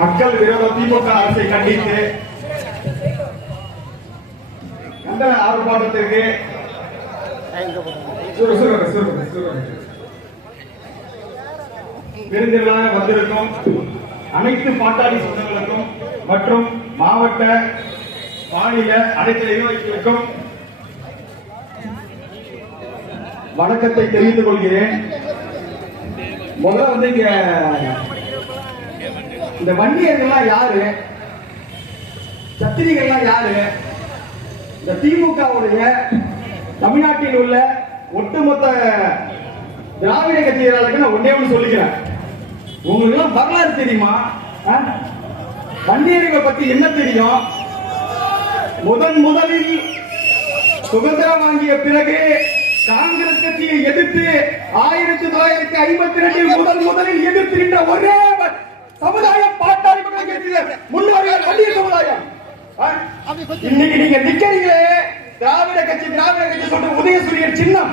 மக்கள் விரோத திமுக அரசை கண்டித்து கண்டன ஆர்ப்பாட்டத்திற்கு விருந்தினராக வந்திருக்கும் அனைத்து பாட்டாளி சொந்தங்களுக்கும் மற்றும் மாவட்ட மாநில அனைத்து நிர்வாகிகளுக்கும் வணக்கத்தை தெரிவித்துக் கொள்கிறேன். முதல்ல வந்து இந்த வண்டியர்கள்லாம் யாரு, சத்திரிகள்லாம் யாரு, இந்த திமுகவுடைய தமிழ்நாட்டில் உள்ள ஒட்டுமொத்த திராவிட கட்சியாளருக்கு நான் ஒன்னே ஒன்று சொல்லிக்கிறேன். உங்களுக்கு எல்லாம் வரலாறு தெரியுமா? வண்டியர்கள் பத்தி என்ன தெரியும்? முதலில் சுதந்திரம் வாங்கிய பிறகு காங்கிரஸ் கட்சியை எதிர்த்து 1952 முதலில் எதிர்த்து நின்ற ஒரே சமுதாயம் பாட்டாளி மக்கள் கட்சி முன்னோர்கள் வண்டிய சமுதாயம். இன்னைக்கு நீங்க நிக்கிறீங்களே திராவிட கட்சி சொல்ற உதயசூரியன் சின்னம்.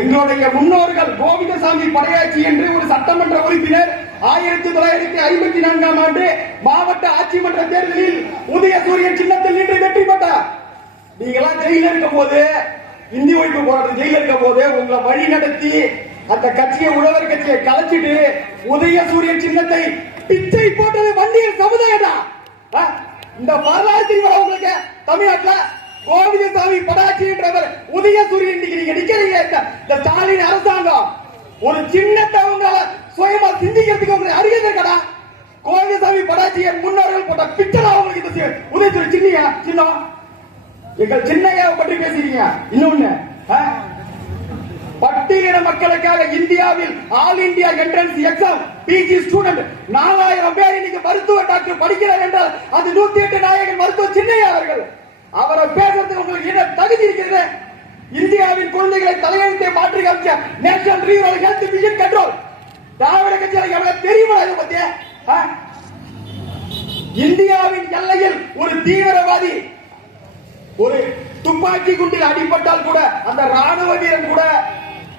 எங்களுடைய முன்னோர்கள் கோவிந்தசாமி படையாட்சி என்று ஒரு சட்டமன்ற உறுப்பினர் 1954 ஆண்டு மாவட்ட ஆட்சி மன்ற தேர்தலில் உதயசூரியன் சின்னத்தில் நின்று வெற்றி பெற்றார். நீங்களாம் ஜெயில இருக்கும் போது, இந்தி ஒழிப்பு போராட்டம் ஜெயில இருக்கும் போது உங்களை வழி நடத்தி அந்த கட்சியை உழவர் கட்சியை கலைச்சிட்டு உதயசூரியன் சின்னத்தை பிச்சை போட்டது வண்டியர் சமுதாயம் தான். இந்த வரலாறு தெரியுமா உங்களுக்கு? தமிழ்நாட்டில் கோவிந்தசாமி படாட்சி என்றவர் உதயசூரியன் நீங்க நிக்கிறீங்க. இந்த ஸ்டாலின் அரசாங்கம் ஒரு சின்னத்தை அவங்களால சுயமா சிந்திக்கிறதுக்கு உங்களுக்கு அறியது இருக்கடா? கோவிந்தசாமி படாட்சியை முன்னோர்கள் போட்ட பிச்சரா உங்களுக்கு இந்த உதயசூரியன் சின்னையா சின்னம்? எங்கள் சின்னையாவை பற்றி பேசுறீங்க. இன்னொன்னு, பட்டியலின மக்களுக்காக இந்தியாவில் all India entrance exam PG student 4000 பேர் இன்னைக்கு மருத்துவ டாக்டர் படிக்கிறார் என்றால் அது 108 நாயகன் மருத்துவ சின்னையா அவர்கள். அவரை பேசுறதுக்கு உங்களுக்கு என்ன தகுதி இருக்கிறது? இந்தியாவின் குழந்தைகளை தலையெழுத்தை மாற்றி காமிச்ச national rural health mission control திராவிட கட்சியாளர் எவ்வளவு தெரியுமா? இதை பத்தி இந்தியாவின் எல்லையில் ஒரு தீவிரவாதி ஒரு துப்பாக்கி குண்டில் அடிபட்டால் கூட அந்த ராணுவ வீரன் கூட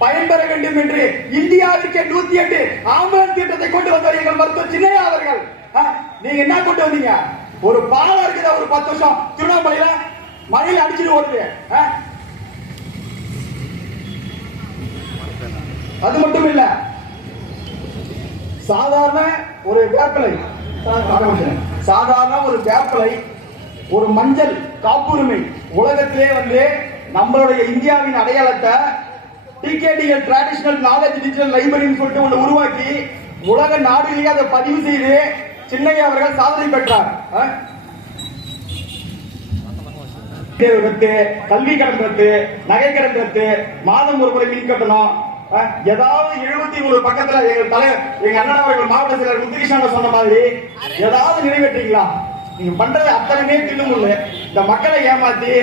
பயன்பெற வேண்டும் என்று இந்தியாவிற்கு 108 ஆம்புலன்ஸ் திட்டத்தை கொண்டு வந்தார் எங்கள் மருத்துவர் சின்னையா அவர்கள். நீங்க என்ன கொண்டு வந்தீங்க? ஒரு பாலம் இருக்குது, ஒரு 10 வருஷம் திருவண்ணாமலையில மழையில அடிச்சுட்டு ஓடுது. அது மட்டும் இல்ல, சாதாரண ஒரு வேப்பிலை, ஒரு மஞ்சள் காப்புரிமை உலகத்திலே வந்து நம்மளுடைய இந்தியாவின் அடையாளத்தை டிகேடிஎல் டிராடிஷனல் நாலேஜ் டிஜிட்டல் லைப்ரரின்னு சொல்லிட்டு ஒன்று உருவாக்கி உலக நாடுகளிலே அதை பதிவு செய்து சின்னையா அவர்கள் சாதனை பெற்றார். கல்வி கடன் ரத்து, நகை கடன் ரத்து, மாதம் ஒரு முறை மின் கட்டணம், ஏதாவது 73 பக்கத்துல எங்க அண்ணன் அவர்கள் மாவட்ட செயலர் முத்துகிருஷ்ணன் சொன்ன மாதிரி ஏதாவது நிறைவேற்றீங்களா? நீங்க பண்றது அத்தனைமே தில்லுமுள்ளு. இந்த மக்களை ஏமாத்தி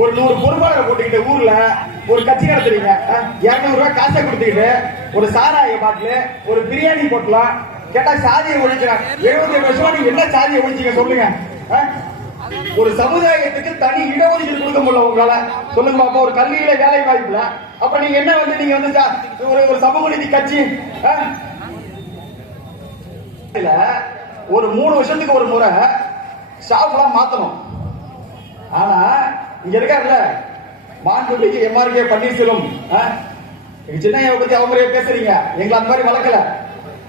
ஒரு 100 பொறுப்பாளரை போட்டுக்கிட்டு ஊர்ல ஒரு கட்சி நடத்துறீங்க. 200 ரூபாய் காசை கொடுத்துக்கிட்டு ஒரு சாராய பாட்டில் ஒரு பிரியாணி போட்டலாம். கேட்டா சாதியை ஒழிக்கிறாங்க. 75 வருஷமா நீங்க என்ன சாதியை ஒழிச்சீங்க சொல்லுங்க? ஒரு சமுதாயத்துக்கு தனி இடஒதுக்கீடு கொடுக்க முடியல உங்களால. சொல்லுங்க பாப்பா, ஒரு கல்வியில வேலை வாய்ப்புல அப்ப நீங்க என்ன ஒரு சமூக நீதி கட்சி ஒரு 3 வருஷத்துக்கு ஒரு முறை ஸ்டாஃப் எல்லாம் மாத்தணும். ஆனா இங்க இருக்காருல்ல மாண்புமிகு எம்ஆர்கே பன்னீர்செல்வம், சின்னையாவை பத்தி அவங்களே பேசுறீங்க. எங்களை அந்த மாதிரி வளர்க்கல.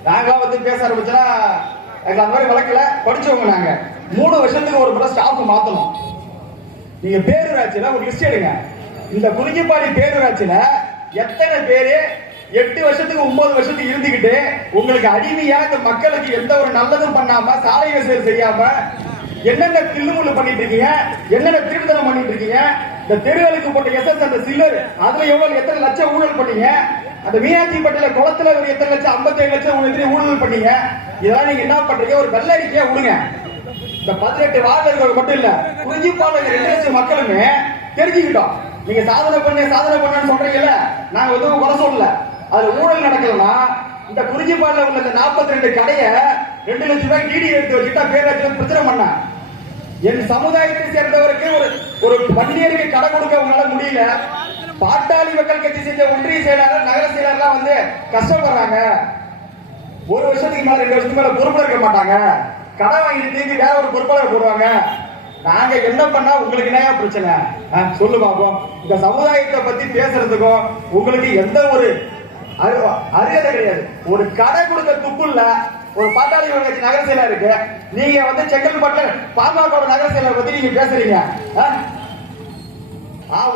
நாங்களாம் வந்து பேச ஆரம்பிச்சோன்னா எங்களை அந்த மாதிரி வளர்க்கல. படிச்சவங்க நாங்க. 3 வருஷத்துக்கு ஒரு முறை ஸ்டாஃப் மாத்தணும். நீங்க பேரூராட்சியில ஒரு லிஸ்ட் எடுங்க. இந்த குறிஞ்சிப்பாடி பேரூராட்சியில எத்தனை பேரு 8 வருஷத்துக்கு 9 வருஷத்துக்கு இருந்துகிட்டு உங்களுக்கு அடிமையா இந்த மக்களுக்கு எந்த ஒரு நல்லதும் பண்ணாம சாலை வசதி செய்யாம என்னென்ன தில்லுமுள்ளு பண்ணிட்டு இருக்கீங்க, என்னென்ன திருத்தலம் பண்ணிட்டு இருக்கீங்க? இந்த தெருவுக்கு போட்ட எஸ்எஸ் அந்த சில்லர் அதுல எத்தனை லட்சம் ஊழல் பண்ணீங்க? அந்த மீனாட்சி பட்டியல குளத்துல ஒரு எத்தனை லட்சம் 57 லட்சம் ஊழல் பண்ணீங்க? இதெல்லாம் நீங்க என்ன பண்றீங்க? ஒரு வெள்ள அறிக்கையா விடுங்க. இந்த 18 வார்டுகள் மட்டும் இல்ல, குறிஞ்சிப்பாடி 2 லட்சம் மக்களுமே தெரிஞ்சுக்கிட்டோம். நீங்க சாதனை பண்ணு சொல்றீங்கல்ல, நாங்க எதுவும் குறை சொல்லல. அது ஊழல் நடக்கலன்னா இந்த குறிஞ்சிப்பாடில உள்ள 42 கடையை 2 லட்சம் ரூபாய் டிடி எடுத்து வச்சுட்டா பேராட்சி பிரச்சனை பண்ண என் சமுதாயத்தை சேர்ந்தவருக்கு ஒரு வண்டியருக்கு கடை கொடுக்க உங்களால முடியல. பாட்டாளி மக்கள் கட்சி செஞ்ச ஒன்றிய செயலாளர் நகர செயலாளர்லாம் வந்து கஷ்டப்படுறாங்க. ஒரு வருஷத்துக்கு மேல 2 வருஷத்துக்கு மேல பொறுப்புல இருக்க மாட்டாங்க. கடன் வாங்கிட்டு திரும்பி வேற ஒரு பொறுப்பாளர் போடுவாங்க. நாங்க என்ன பண்ணா உங்களுக்கு என்ன பிரச்சனை? சொல்லு பாப்போம். இந்த சமுதாயத்தை பத்தி பேசுறதுக்கும் உங்களுக்கு எந்த ஒரு அருகதை கிடையாது. ஒரு கடை கொடுக்க துப்பு இல்ல. ஒரு பாட்டாளி கட்சி நகர செயலர் இருக்கு. நீங்க வந்து செங்கல்பட்டு பாமக நகர செயலர் பத்தி நீங்க பேசுறீங்க.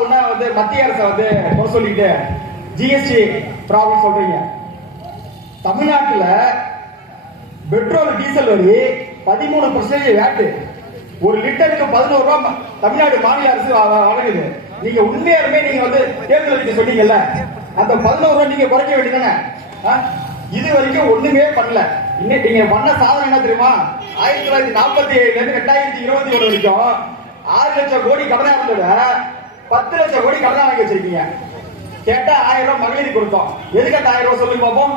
உன்ன வந்து மத்திய அரசை வந்து குறை சொல்லிட்டு ஜிஎஸ்டி ப்ராப்ளம் சொல்றீங்க. தமிழ்நாட்டுல பெட்ரோல் டீசல் வரி 13% வேட்டு, ஒரு லிட்டருக்கு 11 ரூபாய் தமிழ்நாடு மாநில அரசு வழங்குது. நீங்க உண்மையாலுமே நீங்க வந்து தேர்தல் அறிக்கை சொன்னீங்கல்ல, அந்த 11 ரூபாய் நீங்க குறைக்க வேண்டியதானே? இது வரைக்கும் ஒண்ணுமே பண்ணல. இன்னைக்கு நீங்க பண்ண சாதனை என்ன தெரியுமா? 1947 இருந்து 2021 வரைக்கும் 6 லட்சம் கோடி கடனா இருந்தத 10 லட்சம் கோடி கடனா வாங்கி வச்சிருக்கீங்க. கேட்டா 1000 ரூபாய் மகளிர் கொடுத்தோம். எதுக்கு 1000 ரூபாய் சொல்லுங்க பாப்போம்.